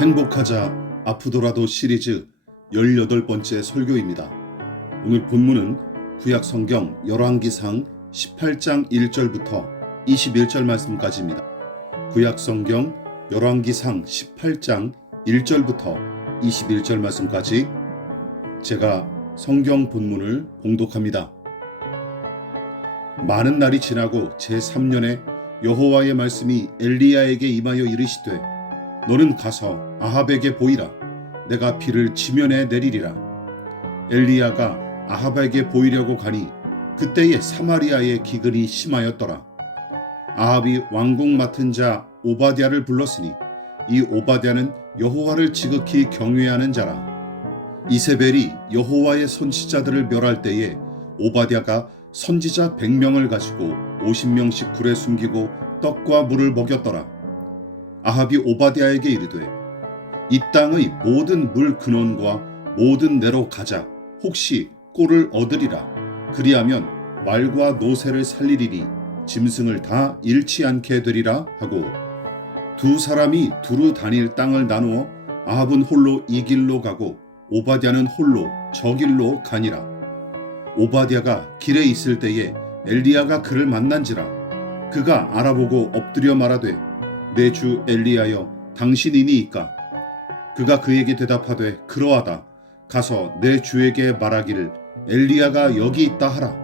행복하자 아프더라도 시리즈 18번째 설교입니다. 오늘 본문은 구약 성경 열왕기상 18장 1절부터 21절 말씀까지입니다. 구약 성경 열왕기상 18장 1절부터 21절 말씀까지 제가 성경 본문을 봉독합니다. 많은 날이 지나고 제3년에 여호와의 말씀이 엘리야에게 임하여 이르시되 너는 가서 아합에게 보이라. 내가 비를 지면에 내리리라. 엘리야가 아합에게 보이려고 가니 그때에 사마리아의 기근이 심하였더라. 아합이 왕궁 맡은 자 오바댜를 불렀으니 이 오바댜는 여호와를 지극히 경외하는 자라. 이세벨이 여호와의 선지자들을 멸할 때에 오바댜가 선지자 100명을 가지고 50명씩 굴에 숨기고 떡과 물을 먹였더라. 아합이 오바댜에게 이르되 이 땅의 모든 물 근원과 모든 내로 가자. 혹시 꼴을 얻으리라. 그리하면 말과 노새를 살리리니 짐승을 다 잃지 않게 되리라 하고 두 사람이 두루 다닐 땅을 나누어 아합은 홀로 이 길로 가고 오바댜는 홀로 저 길로 가니라. 오바댜가 길에 있을 때에 엘리야가 그를 만난지라. 그가 알아보고 엎드려 말하되 내 주 엘리야여 당신이니이까? 그가 그에게 대답하되 그러하다. 가서 내 주에게 말하기를 엘리야가 여기 있다 하라.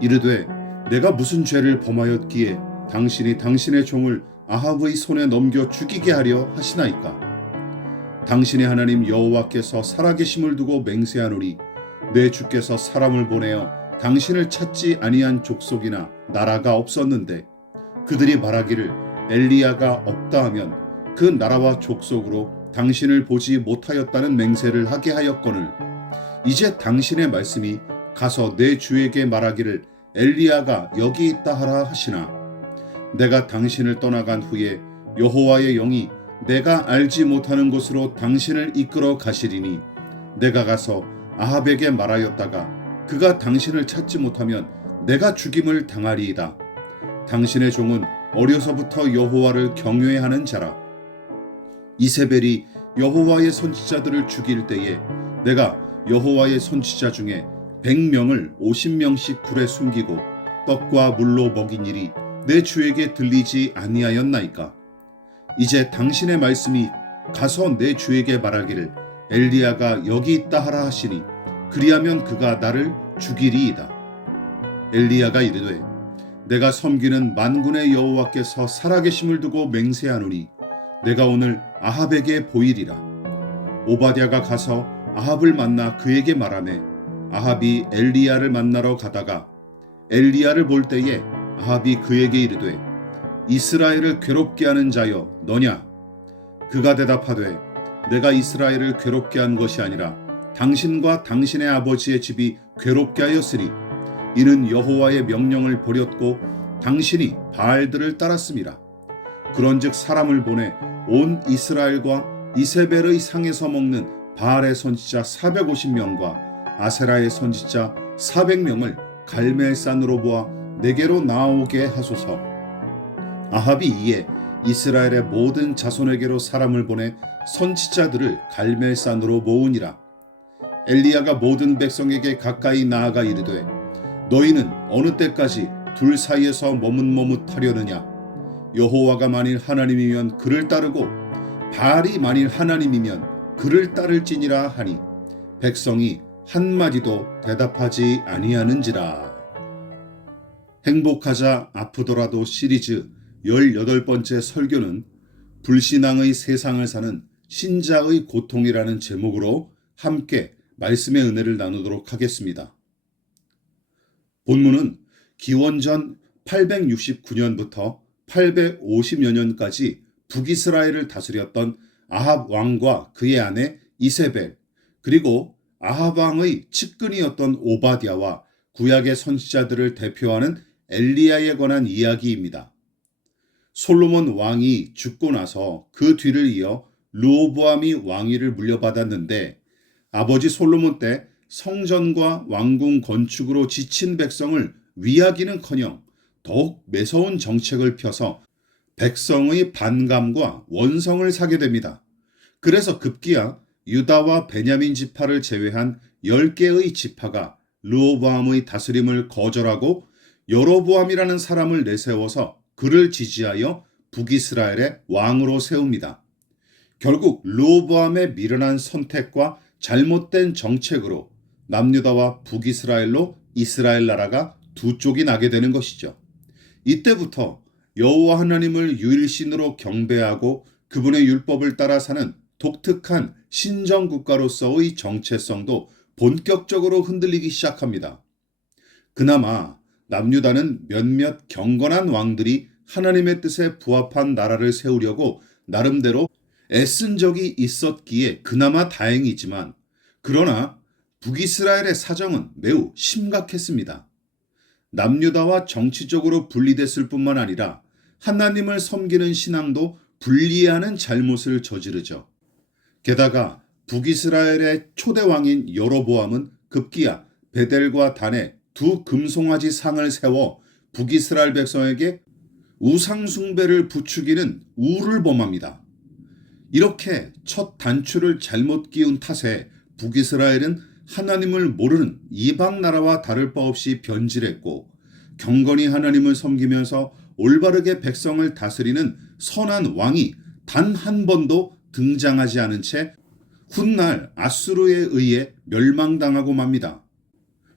이르되 내가 무슨 죄를 범하였기에 당신이 당신의 종을 아합의 손에 넘겨 죽이게 하려 하시나이까? 당신의 하나님 여호와께서 살아계심을 두고 맹세하노니 내 주께서 사람을 보내어 당신을 찾지 아니한 족속이나 나라가 없었는데 그들이 말하기를 엘리야가 없다 하면 그 나라와 족속으로 당신을 보지 못하였다는 맹세를 하게 하였거늘 이제 당신의 말씀이 가서 내 주에게 말하기를 엘리야가 여기 있다 하라 하시나 내가 당신을 떠나간 후에 여호와의 영이 내가 알지 못하는 곳으로 당신을 이끌어 가시리니 내가 가서 아합에게 말하였다가 그가 당신을 찾지 못하면 내가 죽임을 당하리이다. 당신의 종은 어려서부터 여호와를 경외하는 자라. 이세벨이 여호와의 선지자들을 죽일 때에 내가 여호와의 선지자 중에 100명을 50명씩 굴에 숨기고 떡과 물로 먹인 일이 내 주에게 들리지 아니하였나이까? 이제 당신의 말씀이 가서 내 주에게 말하기를 엘리야가 여기 있다 하라 하시니 그리하면 그가 나를 죽이리이다. 엘리야가 이르되 내가 섬기는 만군의 여호와께서 살아계심을 두고 맹세하노니 내가 오늘 아합에게 보이리라. 오바댜가 가서 아합을 만나 그에게 말하매 아합이 엘리야를 만나러 가다가 엘리야를 볼 때에 아합이 그에게 이르되 이스라엘을 괴롭게 하는 자여 너냐? 그가 대답하되 내가 이스라엘을 괴롭게 한 것이 아니라 당신과 당신의 아버지의 집이 괴롭게 하였으니 이는 여호와의 명령을 버렸고 당신이 바알들을 따랐음이라. 그런즉 사람을 보내 온 이스라엘과 이세벨의 상에서 먹는 바알의 선지자 450명과 아세라의 선지자 400명을 갈멜산으로 보아 내게로 나오게 하소서. 아합이 이에 이스라엘의 모든 자손에게로 사람을 보내 선지자들을 갈멜산으로 모으니라. 엘리야가 모든 백성에게 가까이 나아가 이르되 너희는 어느 때까지 둘 사이에서 머뭇머뭇하려느냐? 여호와가 만일 하나님이면 그를 따르고 바알이 만일 하나님이면 그를 따를지니라 하니 백성이 한마디도 대답하지 아니하는지라. 행복하자 아프더라도 시리즈 18번째 설교는 불신앙의 세상을 사는 신자의 고통이라는 제목으로 함께 말씀의 은혜를 나누도록 하겠습니다. 본문은 기원전 869년부터 850여 년까지 북이스라엘을 다스렸던 아합 왕과 그의 아내 이세벨 그리고 아합 왕의 측근이었던 오바댜와 구약의 선지자들을 대표하는 엘리야에 관한 이야기입니다. 솔로몬 왕이 죽고 나서 그 뒤를 이어 르호보암이 왕위를 물려받았는데 아버지 솔로몬 때 성전과 왕궁 건축으로 지친 백성을 위하기는커녕 더욱 매서운 정책을 펴서 백성의 반감과 원성을 사게 됩니다. 그래서 급기야 유다와 베냐민 지파를 제외한 10개의 지파가 르호보암의 다스림을 거절하고 여로보암이라는 사람을 내세워서 그를 지지하여 북이스라엘의 왕으로 세웁니다. 결국 르호보암의 미련한 선택과 잘못된 정책으로 남유다와 북이스라엘로 이스라엘 나라가 두 쪽이 나게 되는 것이죠. 이때부터 여호와 하나님을 유일신으로 경배하고 그분의 율법을 따라 사는 독특한 신정국가로서의 정체성도 본격적으로 흔들리기 시작합니다. 그나마 남유다는 몇몇 경건한 왕들이 하나님의 뜻에 부합한 나라를 세우려고 나름대로 애쓴 적이 있었기에 그나마 다행이지만, 그러나 북이스라엘의 사정은 매우 심각했습니다. 남유다와 정치적으로 분리됐을 뿐만 아니라 하나님을 섬기는 신앙도 분리하는 잘못을 저지르죠. 게다가 북이스라엘의 초대 왕인 여로보암은 급기야 베델과 단에 두 금송아지 상을 세워 북이스라엘 백성에게 우상 숭배를 부추기는 우를 범합니다. 이렇게 첫 단추를 잘못 끼운 탓에 북이스라엘은 하나님을 모르는 이방 나라와 다를 바 없이 변질했고, 경건히 하나님을 섬기면서 올바르게 백성을 다스리는 선한 왕이 단 한 번도 등장하지 않은 채 훗날 아수르에 의해 멸망당하고 맙니다.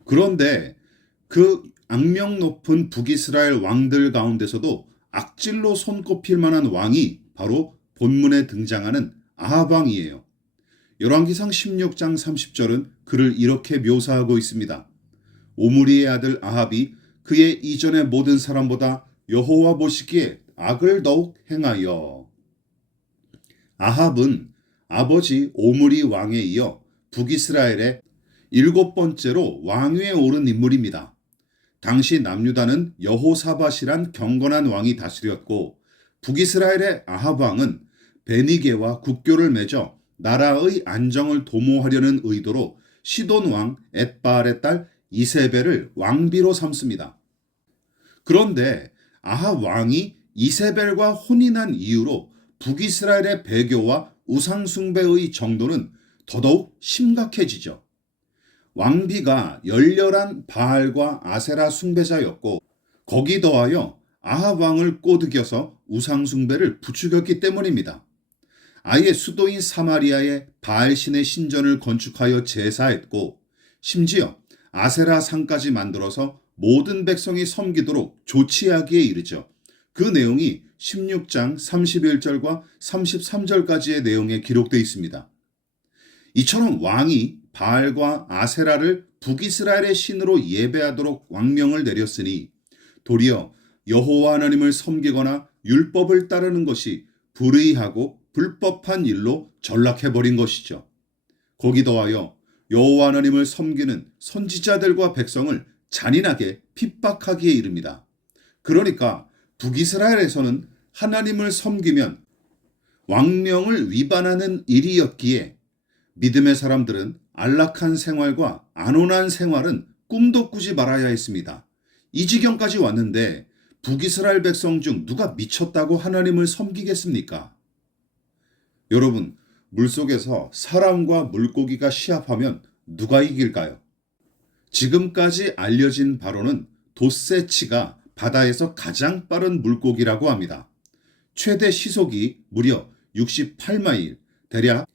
그런데 그 악명 높은 북이스라엘 왕들 가운데서도 악질로 손꼽힐 만한 왕이 바로 본문에 등장하는 아합 왕이에요. 열왕기상 16장 30절은 그를 이렇게 묘사하고 있습니다. 오므리의 아들 아합이 그의 이전의 모든 사람보다 여호와 보시기에 악을 더욱 행하여. 아합은 아버지 오므리 왕에 이어 북이스라엘의 7번째로 왕위에 오른 인물입니다. 당시 남유다는 여호사밧이란 경건한 왕이 다스렸고, 북이스라엘의 아합 왕은 베니게와 국교를 맺어 나라의 안정을 도모하려는 의도로 시돈 왕 엣바알의 딸 이세벨을 왕비로 삼습니다. 그런데 아합 왕이 이세벨과 혼인한 이후로 북이스라엘의 배교와 우상숭배의 정도는 더더욱 심각해지죠. 왕비가 열렬한 바알과 아세라 숭배자였고, 거기 더하여 아합 왕을 꼬드겨서 우상숭배를 부추겼기 때문입니다. 아예 수도인 사마리아에 바알신의 신전을 건축하여 제사했고, 심지어 아세라 상까지 만들어서 모든 백성이 섬기도록 조치하기에 이르죠. 그 내용이 16장 31절과 33절까지의 내용에 기록되어 있습니다. 이처럼 왕이 바알과 아세라를 북이스라엘의 신으로 예배하도록 왕명을 내렸으니 도리어 여호와 하나님을 섬기거나 율법을 따르는 것이 불의하고 불법한 일로 전락해버린 것이죠. 거기 더하여 여호와 하나님을 섬기는 선지자들과 백성을 잔인하게 핍박하기에 이릅니다. 그러니까 북이스라엘에서는 하나님을 섬기면 왕명을 위반하는 일이었기에 믿음의 사람들은 안락한 생활과 안온한 생활은 꿈도 꾸지 말아야 했습니다. 이 지경까지 왔는데 북이스라엘 백성 중 누가 미쳤다고 하나님을 섬기겠습니까? 여러분, 물속에서 사람과 물고기가 시합하면 누가 이길까요? 지금까지 알려진 바로는 도세치가 바다에서 가장 빠른 물고기라고 합니다. 최대 시속이 무려 68마일, 대략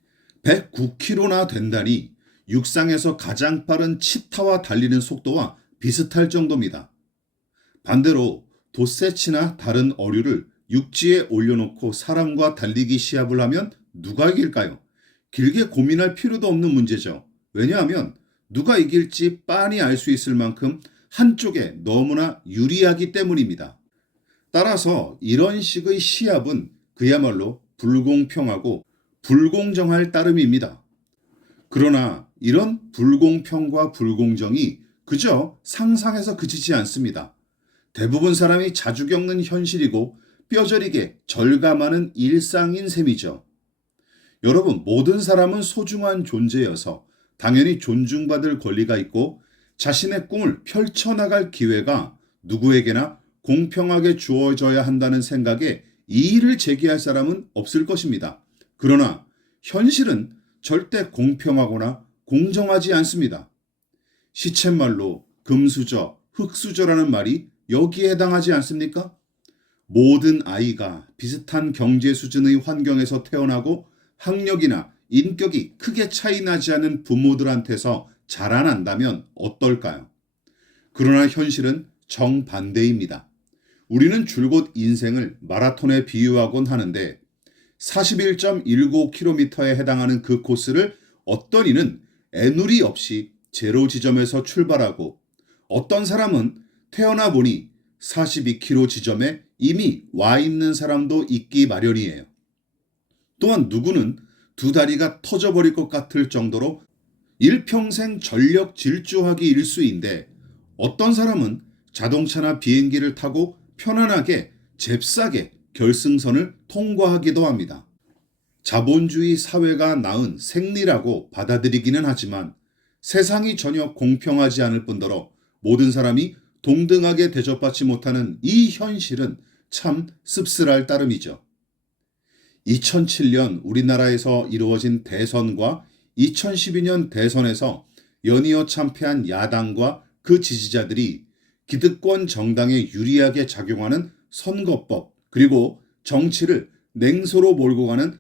109km나 된다니 육상에서 가장 빠른 치타와 달리는 속도와 비슷할 정도입니다. 반대로 도세치나 다른 어류를 육지에 올려놓고 사람과 달리기 시합을 하면 누가 이길까요? 길게 고민할 필요도 없는 문제죠. 왜냐하면 누가 이길지 빤히 알 수 있을 만큼 한쪽에 너무나 유리하기 때문입니다. 따라서 이런 식의 시합은 그야말로 불공평하고 불공정할 따름입니다. 그러나 이런 불공평과 불공정이 그저 상상에서 그치지 않습니다. 대부분 사람이 자주 겪는 현실이고 뼈저리게 절감하는 일상인 셈이죠. 여러분, 모든 사람은 소중한 존재여서 당연히 존중받을 권리가 있고 자신의 꿈을 펼쳐나갈 기회가 누구에게나 공평하게 주어져야 한다는 생각에 이의를 제기할 사람은 없을 것입니다. 그러나 현실은 절대 공평하거나 공정하지 않습니다. 시쳇말로 금수저, 흙수저라는 말이 여기에 해당하지 않습니까? 모든 아이가 비슷한 경제 수준의 환경에서 태어나고 학력이나 인격이 크게 차이 나지 않은 부모들한테서 자라난다면 어떨까요? 그러나 현실은 정반대입니다. 우리는 줄곧 인생을 마라톤에 비유하곤 하는데 41.19km에 해당하는 그 코스를 어떤 이는 애누리 없이 제로 지점에서 출발하고 어떤 사람은 태어나 보니 42km 지점에 이미 와 있는 사람도 있기 마련이에요. 또한 누구는 두 다리가 터져버릴 것 같을 정도로 일평생 전력 질주하기 일수인데 어떤 사람은 자동차나 비행기를 타고 편안하게 잽싸게 결승선을 통과하기도 합니다. 자본주의 사회가 낳은 생리라고 받아들이기는 하지만 세상이 전혀 공평하지 않을 뿐더러 모든 사람이 동등하게 대접받지 못하는 이 현실은 참 씁쓸할 따름이죠. 2007년 우리나라에서 이루어진 대선과 2012년 대선에서 연이어 참패한 야당과 그 지지자들이 기득권 정당에 유리하게 작용하는 선거법 그리고 정치를 냉소로 몰고 가는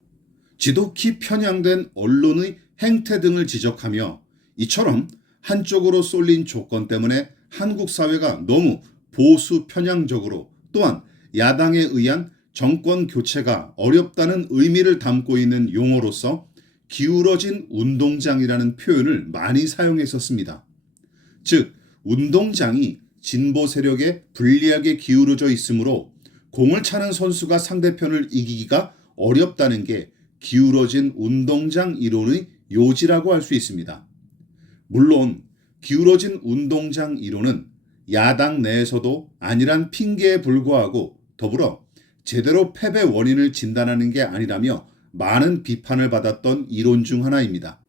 지독히 편향된 언론의 행태 등을 지적하며 이처럼 한쪽으로 쏠린 조건 때문에 한국 사회가 너무 보수 편향적으로 또한 야당에 의한 정권 교체가 어렵다는 의미를 담고 있는 용어로서 기울어진 운동장이라는 표현을 많이 사용했었습니다. 즉, 운동장이 진보 세력에 불리하게 기울어져 있으므로 공을 차는 선수가 상대편을 이기기가 어렵다는 게 기울어진 운동장 이론의 요지라고 할 수 있습니다. 물론 기울어진 운동장 이론은 야당 내에서도 아니란 핑계에 불과하고 더불어 제대로 패배 원인을 진단하는 게 아니라며 많은 비판을 받았던 이론 중 하나입니다.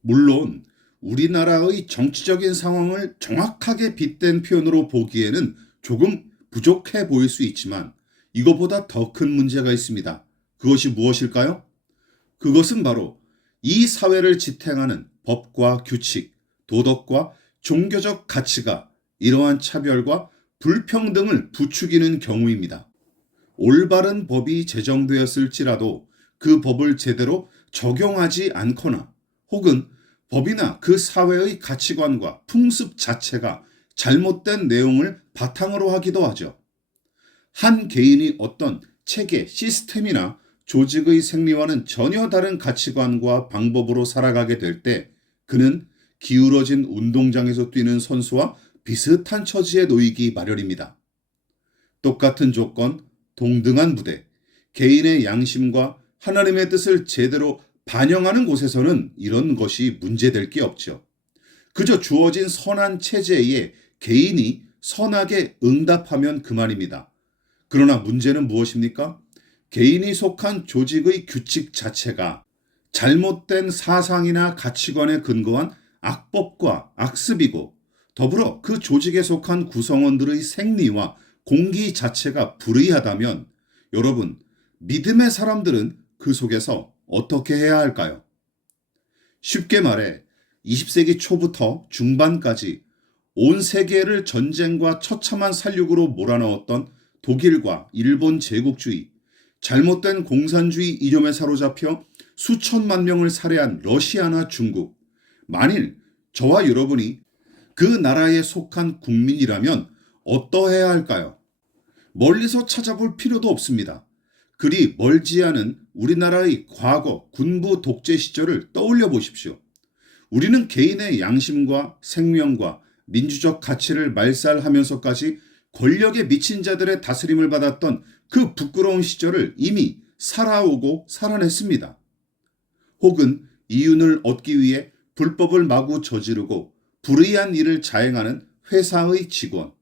물론 우리나라의 정치적인 상황을 정확하게 빗댄 표현으로 보기에는 조금 부족해 보일 수 있지만 이것보다 더 큰 문제가 있습니다. 그것이 무엇일까요? 그것은 바로 이 사회를 지탱하는 법과 규칙, 도덕과 종교적 가치가 이러한 차별과 불평등을 부추기는 경우입니다. 올바른 법이 제정되었을지라도 그 법을 제대로 적용하지 않거나 혹은 법이나 그 사회의 가치관과 풍습 자체가 잘못된 내용을 바탕으로 하기도 하죠. 한 개인이 어떤 체계, 시스템이나 조직의 생리와는 전혀 다른 가치관과 방법으로 살아가게 될 때 그는 기울어진 운동장에서 뛰는 선수와 비슷한 처지에 놓이기 마련입니다. 똑같은 조건, 동등한 무대, 개인의 양심과 하나님의 뜻을 제대로 반영하는 곳에서는 이런 것이 문제될 게 없죠. 그저 주어진 선한 체제에 개인이 선하게 응답하면 그만입니다. 그러나 문제는 무엇입니까? 개인이 속한 조직의 규칙 자체가 잘못된 사상이나 가치관에 근거한 악법과 악습이고 더불어 그 조직에 속한 구성원들의 생리와 공기 자체가 불의하다면 여러분, 믿음의 사람들은 그 속에서 어떻게 해야 할까요? 쉽게 말해 20세기 초부터 중반까지 온 세계를 전쟁과 처참한 살육으로 몰아넣었던 독일과 일본 제국주의, 잘못된 공산주의 이념에 사로잡혀 수천만 명을 살해한 러시아나 중국, 만일 저와 여러분이 그 나라에 속한 국민이라면 어떠해야 할까요? 멀리서 찾아볼 필요도 없습니다. 그리 멀지 않은 우리나라의 과거 군부 독재 시절을 떠올려 보십시오. 우리는 개인의 양심과 생명과 민주적 가치를 말살하면서까지 권력에 미친 자들의 다스림을 받았던 그 부끄러운 시절을 이미 살아오고 살아냈습니다. 혹은 이윤을 얻기 위해 불법을 마구 저지르고 불의한 일을 자행하는 회사의 직원,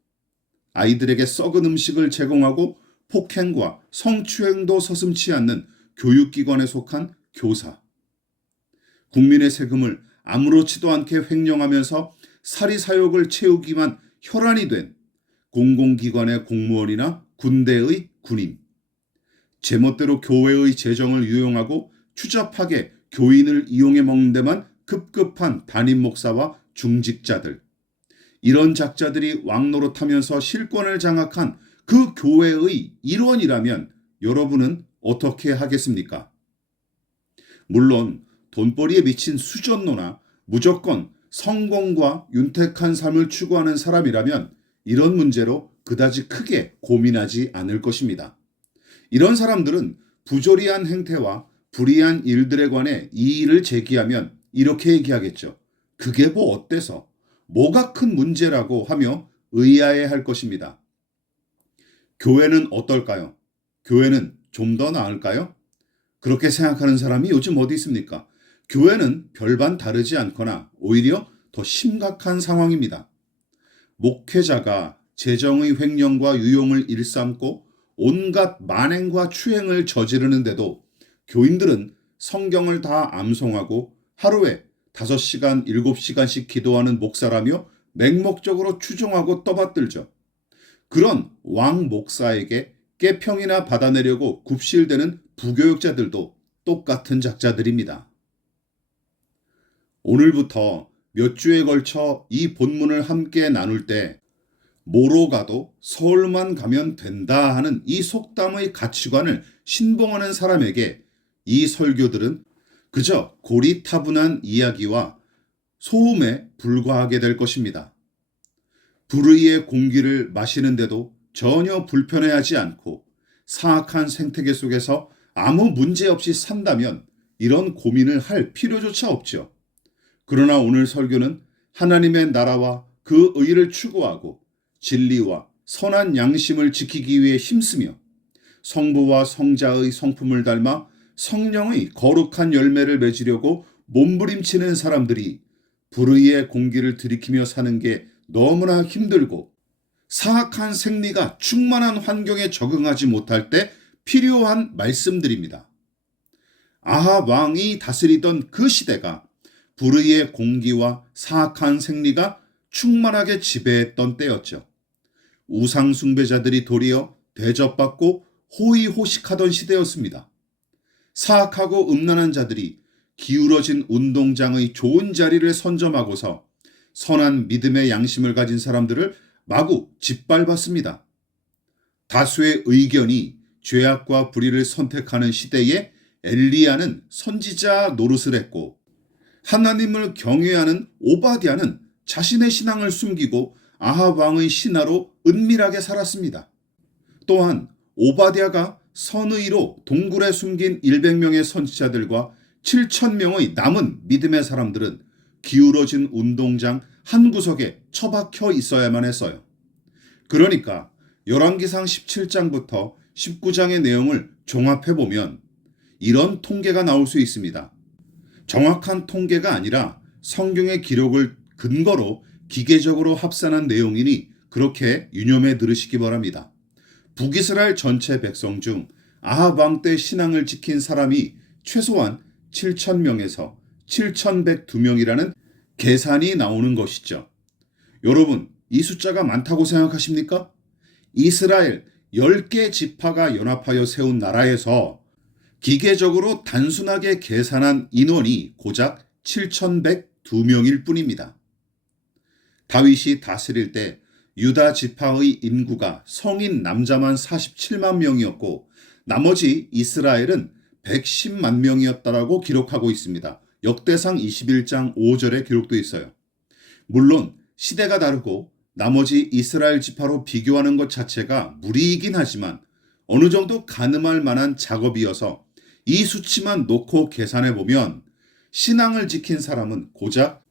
아이들에게 썩은 음식을 제공하고 폭행과 성추행도 서슴지 않는 교육기관에 속한 교사, 국민의 세금을 아무렇지도 않게 횡령하면서 사리사욕을 채우기만 혈안이 된 공공기관의 공무원이나 군대의 군인, 제멋대로 교회의 재정을 유용하고 추잡하게 교인을 이용해 먹는 데만 급급한 담임 목사와 중직자들, 이런 작자들이 왕노릇하면서 실권을 장악한 그 교회의 일원이라면 여러분은 어떻게 하겠습니까? 물론 돈벌이에 미친 수전노나 무조건 성공과 윤택한 삶을 추구하는 사람이라면 이런 문제로 그다지 크게 고민하지 않을 것입니다. 이런 사람들은 부조리한 행태와 불의한 일들에 관해 이의를 제기하면 이렇게 얘기하겠죠. 그게 뭐 어때서? 뭐가 큰 문제라고 하며 의아해할 것입니다. 교회는 어떨까요? 교회는 좀 더 나을까요? 그렇게 생각하는 사람이 요즘 어디 있습니까? 교회는 별반 다르지 않거나 오히려 더 심각한 상황입니다. 목회자가 재정의 횡령과 유용을 일삼고 온갖 만행과 추행을 저지르는데도 교인들은 성경을 다 암송하고 하루에 5시간, 7시간씩 기도하는 목사라며 맹목적으로 추종하고 떠받들죠. 그런 왕 목사에게 깨평이나 받아내려고 굽실대는 부교육자들도 똑같은 작자들입니다. 오늘부터 몇 주에 걸쳐 이 본문을 함께 나눌 때 뭐로 가도 서울만 가면 된다 하는 이 속담의 가치관을 신봉하는 사람에게 이 설교들은 그저 고리타분한 이야기와 소음에 불과하게 될 것입니다. 불의의 공기를 마시는데도 전혀 불편해하지 않고 사악한 생태계 속에서 아무 문제 없이 산다면 이런 고민을 할 필요조차 없죠. 그러나 오늘 설교는 하나님의 나라와 그 의를 추구하고 진리와 선한 양심을 지키기 위해 힘쓰며 성부와 성자의 성품을 닮아 성령의 거룩한 열매를 맺으려고 몸부림치는 사람들이 불의의 공기를 들이키며 사는 게 너무나 힘들고 사악한 생리가 충만한 환경에 적응하지 못할 때 필요한 말씀들입니다. 아합 왕이 다스리던 그 시대가 불의의 공기와 사악한 생리가 충만하게 지배했던 때였죠. 우상 숭배자들이 도리어 대접받고 호의호식하던 시대였습니다. 사악하고 음란한 자들이 기울어진 운동장의 좋은 자리를 선점하고서 선한 믿음의 양심을 가진 사람들을 마구 짓밟았습니다. 다수의 의견이 죄악과 불의를 선택하는 시대에 엘리야는 선지자 노릇을 했고 하나님을 경외하는 오바댜는 자신의 신앙을 숨기고 아합 왕의 신하로 은밀하게 살았습니다. 또한 오바댜가 선의로 동굴에 숨긴 100명의 선지자들과 7,000명의 남은 믿음의 사람들은 기울어진 운동장 한 구석에 처박혀 있어야만 했어요. 그러니까 열왕기상 17장부터 19장의 내용을 종합해보면 이런 통계가 나올 수 있습니다. 정확한 통계가 아니라 성경의 기록을 근거로 기계적으로 합산한 내용이니 그렇게 유념해 들으시기 바랍니다. 북이스라엘 전체 백성 중 아합 왕 때 신앙을 지킨 사람이 최소한 7,000명에서 7,102명이라는 계산이 나오는 것이죠. 여러분, 이 숫자가 많다고 생각하십니까? 이스라엘 10개 지파가 연합하여 세운 나라에서 기계적으로 단순하게 계산한 인원이 고작 7,102명일 뿐입니다. 다윗이 다스릴 때 유다 지파의 인구가 성인 남자만 47만 명이었고 나머지 이스라엘은 110만 명이었다라고 기록하고 있습니다. 역대상 21장 5절에 기록되어 있어요. 물론 시대가 다르고 나머지 이스라엘 지파로 비교하는 것 자체가 무리이긴 하지만 어느 정도 가늠할 만한 작업이어서 이 수치만 놓고 계산해 보면 신앙을 지킨 사람은 고작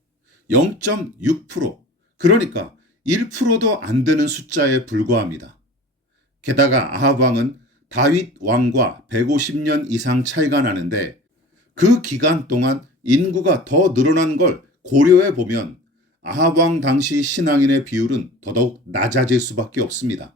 0.6%, 그러니까 1%도 안 되는 숫자에 불과합니다. 게다가 아합 왕은 다윗 왕과 150년 이상 차이가 나는데 그 기간 동안 인구가 더 늘어난 걸 고려해 보면 아합 왕 당시 신앙인의 비율은 더더욱 낮아질 수밖에 없습니다.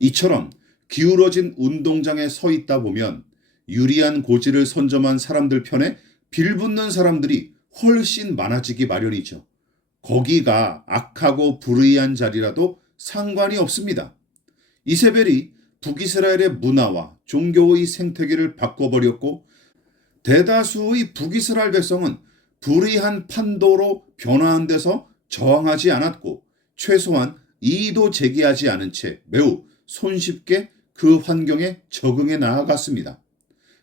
이처럼 기울어진 운동장에 서 있다 보면 유리한 고지를 선점한 사람들 편에 빌붙는 사람들이 훨씬 많아지기 마련이죠. 거기가 악하고 불의한 자리라도 상관이 없습니다. 이세벨이 북이스라엘의 문화와 종교의 생태계를 바꿔버렸고 대다수의 북이스라엘 백성은 불의한 판도로 변화한 데서 저항하지 않았고 최소한 이의도 제기하지 않은 채 매우 손쉽게 그 환경에 적응해 나아갔습니다.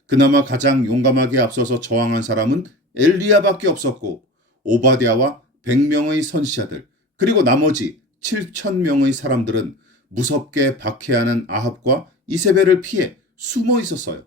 그나마 가장 용감하게 앞서서 저항한 사람은 엘리야밖에 없었고 오바댜와 100명의 선지자들 그리고 나머지 7,000명의 사람들은 무섭게 박해하는 아합과 이세벨을 피해 숨어 있었어요.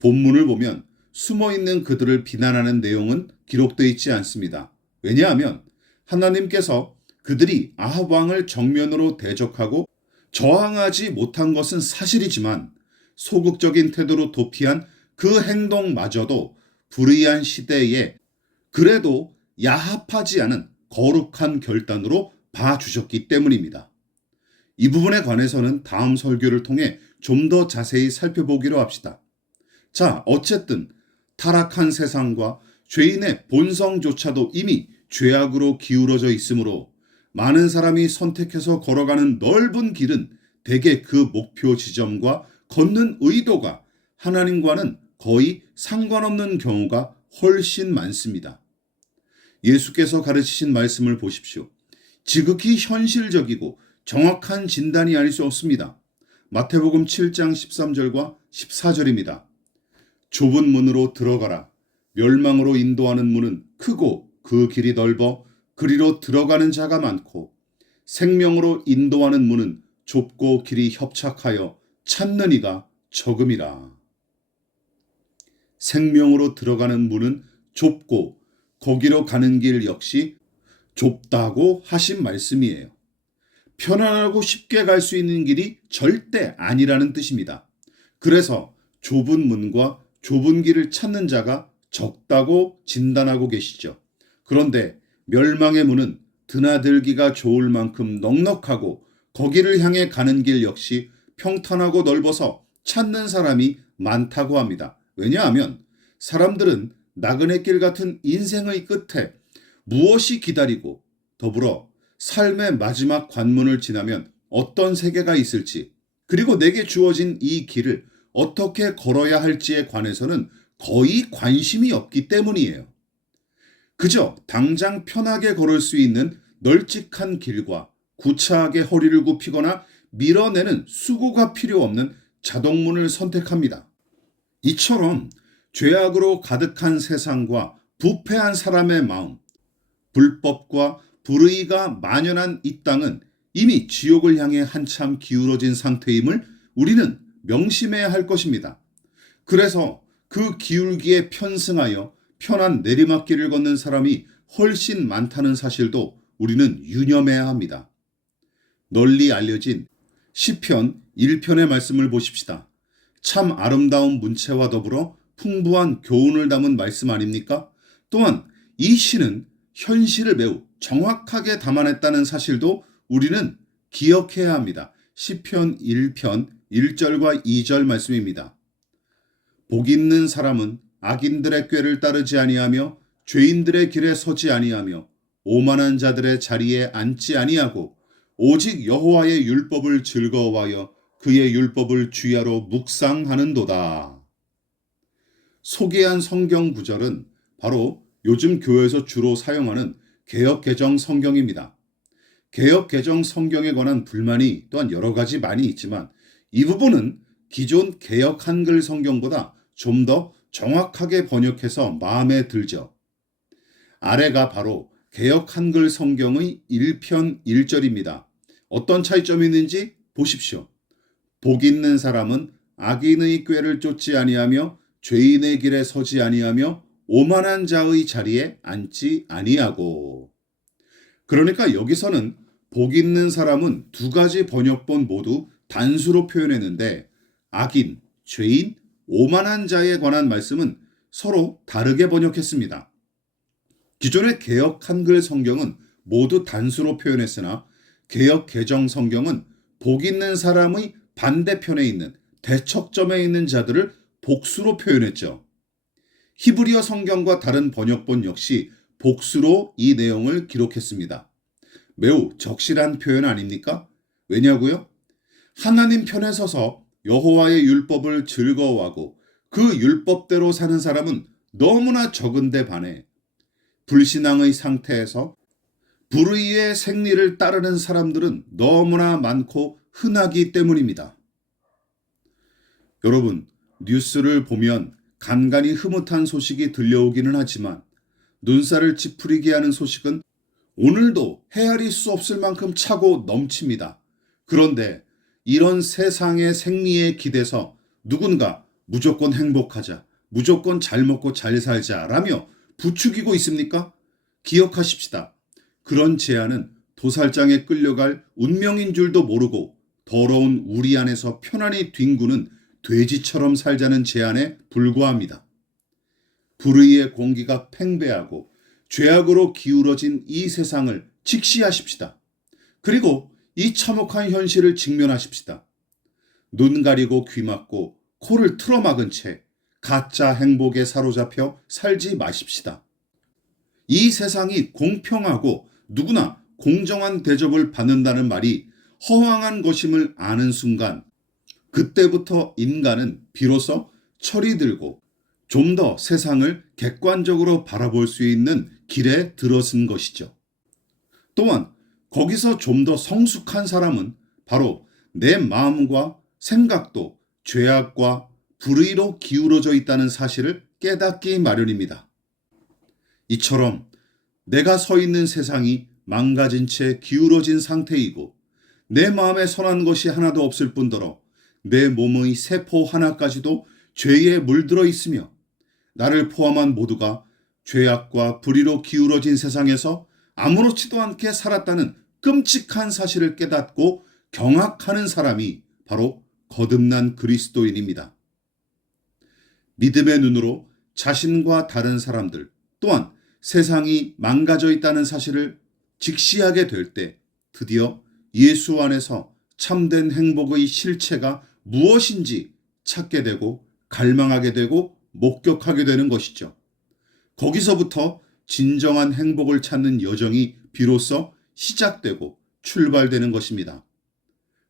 본문을 보면 숨어 있는 그들을 비난하는 내용은 기록되어 있지 않습니다. 왜냐하면 하나님께서 그들이 아합 왕을 정면으로 대적하고 저항하지 못한 것은 사실이지만 소극적인 태도로 도피한 그 행동마저도 불의한 시대에 그래도 야합하지 않은 거룩한 결단으로 봐주셨기 때문입니다. 이 부분에 관해서는 다음 설교를 통해 좀 더 자세히 살펴보기로 합시다. 자, 어쨌든 타락한 세상과 죄인의 본성조차도 이미 죄악으로 기울어져 있으므로 많은 사람이 선택해서 걸어가는 넓은 길은 대개 그 목표 지점과 걷는 의도가 하나님과는 거의 상관없는 경우가 훨씬 많습니다. 예수께서 가르치신 말씀을 보십시오. 지극히 현실적이고 정확한 진단이 아닐 수 없습니다. 마태복음 7장 13절과 14절입니다. 좁은 문으로 들어가라. 멸망으로 인도하는 문은 크고 그 길이 넓어 그리로 들어가는 자가 많고 생명으로 인도하는 문은 좁고 길이 협착하여 찾는 이가 적음이라. 생명으로 들어가는 문은 좁고 거기로 가는 길 역시 좁다고 하신 말씀이에요. 편안하고 쉽게 갈 수 있는 길이 절대 아니라는 뜻입니다. 그래서 좁은 문과 좁은 길을 찾는 자가 적다고 진단하고 계시죠. 그런데 멸망의 문은 드나들기가 좋을 만큼 넉넉하고 거기를 향해 가는 길 역시 평탄하고 넓어서 찾는 사람이 많다고 합니다. 왜냐하면 사람들은 나그네 길 같은 인생의 끝에 무엇이 기다리고 더불어 삶의 마지막 관문을 지나면 어떤 세계가 있을지 그리고 내게 주어진 이 길을 어떻게 걸어야 할지에 관해서는 거의 관심이 없기 때문이에요. 그저 당장 편하게 걸을 수 있는 널찍한 길과 구차하게 허리를 굽히거나 밀어내는 수고가 필요 없는 자동문을 선택합니다. 이처럼 죄악으로 가득한 세상과 부패한 사람의 마음, 불법과 불의가 만연한 이 땅은 이미 지옥을 향해 한참 기울어진 상태임을 우리는 명심해야 할 것입니다. 그래서 그 기울기에 편승하여 편한 내리막길을 걷는 사람이 훨씬 많다는 사실도 우리는 유념해야 합니다. 널리 알려진 시편 1편의 말씀을 보십시다. 참 아름다운 문체와 더불어 풍부한 교훈을 담은 말씀 아닙니까? 또한 이 시는 현실을 매우 정확하게 담아냈다는 사실도 우리는 기억해야 합니다. 시편 1편 1절과 2절 말씀입니다. 복 있는 사람은 악인들의 꾀를 따르지 아니하며 죄인들의 길에 서지 아니하며 오만한 자들의 자리에 앉지 아니하고 오직 여호와의 율법을 즐거워하여 그의 율법을 주야로 묵상하는도다. 소개한 성경 구절은 바로 요즘 교회에서 주로 사용하는 개역개정 성경입니다. 개역개정 성경에 관한 불만이 또한 여러 가지 많이 있지만 이 부분은 기존 개역 한글 성경보다 좀 더 정확하게 번역해서 마음에 들죠. 아래가 바로 개역 한글 성경의 1편 1절입니다. 어떤 차이점이 있는지 보십시오. 복 있는 사람은 악인의 꾀를 쫓지 아니하며 죄인의 길에 서지 아니하며 오만한 자의 자리에 앉지 아니하고. 그러니까 여기서는 복 있는 사람은 두 가지 번역본 모두 단수로 표현했는데 악인, 죄인, 오만한 자에 관한 말씀은 서로 다르게 번역했습니다. 기존의 개역 한글 성경은 모두 단수로 표현했으나 개역 개정 성경은 복 있는 사람의 반대편에 있는 대척점에 있는 자들을 복수로 표현했죠. 히브리어 성경과 다른 번역본 역시 복수로 이 내용을 기록했습니다. 매우 적실한 표현 아닙니까? 왜냐고요? 하나님 편에 서서 여호와의 율법을 즐거워하고 그 율법대로 사는 사람은 너무나 적은데 반해 불신앙의 상태에서 불의의 생리를 따르는 사람들은 너무나 많고 흔하기 때문입니다. 여러분, 뉴스를 보면 간간히 흐뭇한 소식이 들려오기는 하지만 눈살을 찌푸리게 하는 소식은 오늘도 헤아릴 수 없을 만큼 차고 넘칩니다. 그런데 이런 세상의 생리에 기대서 누군가 무조건 행복하자, 무조건 잘 먹고 잘 살자라며 부추기고 있습니까? 기억하십시다. 그런 제안은 도살장에 끌려갈 운명인 줄도 모르고 더러운 우리 안에서 편안히 뒹구는 돼지처럼 살자는 제안에 불과합니다. 불의의 공기가 팽배하고 죄악으로 기울어진 이 세상을 직시하십시다. 그리고 이 참혹한 현실을 직면하십시다. 눈 가리고 귀 막고 코를 틀어막은 채 가짜 행복에 사로잡혀 살지 마십시다. 이 세상이 공평하고 누구나 공정한 대접을 받는다는 말이 허황한 것임을 아는 순간 그때부터 인간은 비로소 철이 들고 좀 더 세상을 객관적으로 바라볼 수 있는 길에 들어선 것이죠. 또한 거기서 좀 더 성숙한 사람은 바로 내 마음과 생각도 죄악과 불의로 기울어져 있다는 사실을 깨닫기 마련입니다. 이처럼 내가 서 있는 세상이 망가진 채 기울어진 상태이고 내 마음에 선한 것이 하나도 없을 뿐더러 내 몸의 세포 하나까지도 죄에 물들어 있으며 나를 포함한 모두가 죄악과 불의로 기울어진 세상에서 아무렇지도 않게 살았다는 끔찍한 사실을 깨닫고 경악하는 사람이 바로 거듭난 그리스도인입니다. 믿음의 눈으로 자신과 다른 사람들 또한 세상이 망가져 있다는 사실을 직시하게 될 때 드디어 예수 안에서 참된 행복의 실체가 무엇인지 찾게 되고 갈망하게 되고 목격하게 되는 것이죠. 거기서부터 진정한 행복을 찾는 여정이 비로소 시작되고 출발되는 것입니다.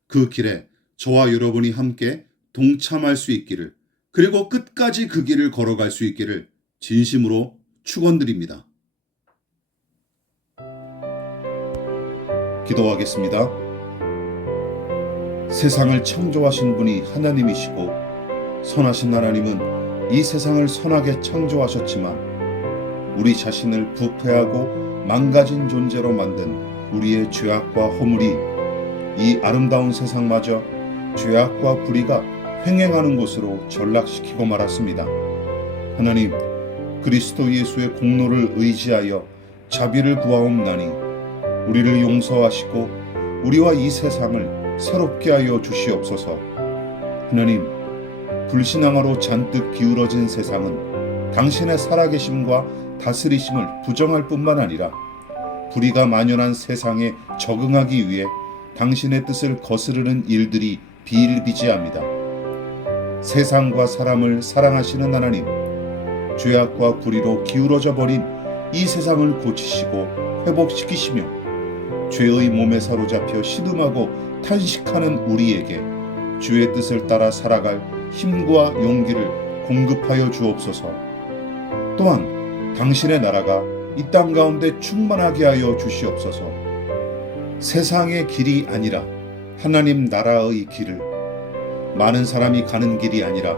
그 길에 저와 여러분이 함께 동참할 수 있기를, 그리고 끝까지 그 길을 걸어갈 수 있기를 진심으로 축원드립니다. 기도하겠습니다. 세상을 창조하신 분이 하나님이시고 선하신 하나님은 이 세상을 선하게 창조하셨지만 우리 자신을 부패하고 망가진 존재로 만든 우리의 죄악과 허물이 이 아름다운 세상마저 죄악과 불의가 횡행하는 곳으로 전락시키고 말았습니다. 하나님, 그리스도 예수의 공로를 의지하여 자비를 구하옵나니 우리를 용서하시고 우리와 이 세상을 새롭게 하여 주시옵소서. 하나님, 불신앙으로 잔뜩 기울어진 세상은 당신의 살아계심과 다스리심을 부정할 뿐만 아니라 불의가 만연한 세상에 적응하기 위해 당신의 뜻을 거스르는 일들이 비일비재합니다. 세상과 사람을 사랑하시는 하나님, 죄악과 불의로 기울어져 버린 이 세상을 고치시고 회복시키시며 죄의 몸에 사로잡혀 시름하고 탄식하는 우리에게 주의 뜻을 따라 살아갈 힘과 용기를 공급하여 주옵소서. 또한 당신의 나라가 이 땅 가운데 충만하게 하여 주시옵소서. 세상의 길이 아니라 하나님 나라의 길을, 많은 사람이 가는 길이 아니라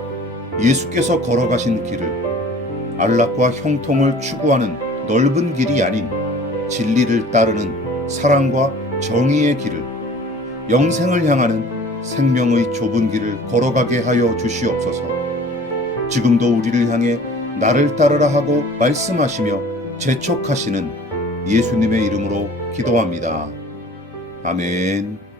예수께서 걸어가신 길을, 안락과 형통을 추구하는 넓은 길이 아닌 진리를 따르는 사랑과 정의의 길을, 영생을 향하는 생명의 좁은 길을 걸어가게 하여 주시옵소서. 지금도 우리를 향해 나를 따르라 하고 말씀하시며 재촉하시는 예수님의 이름으로 기도합니다. 아멘.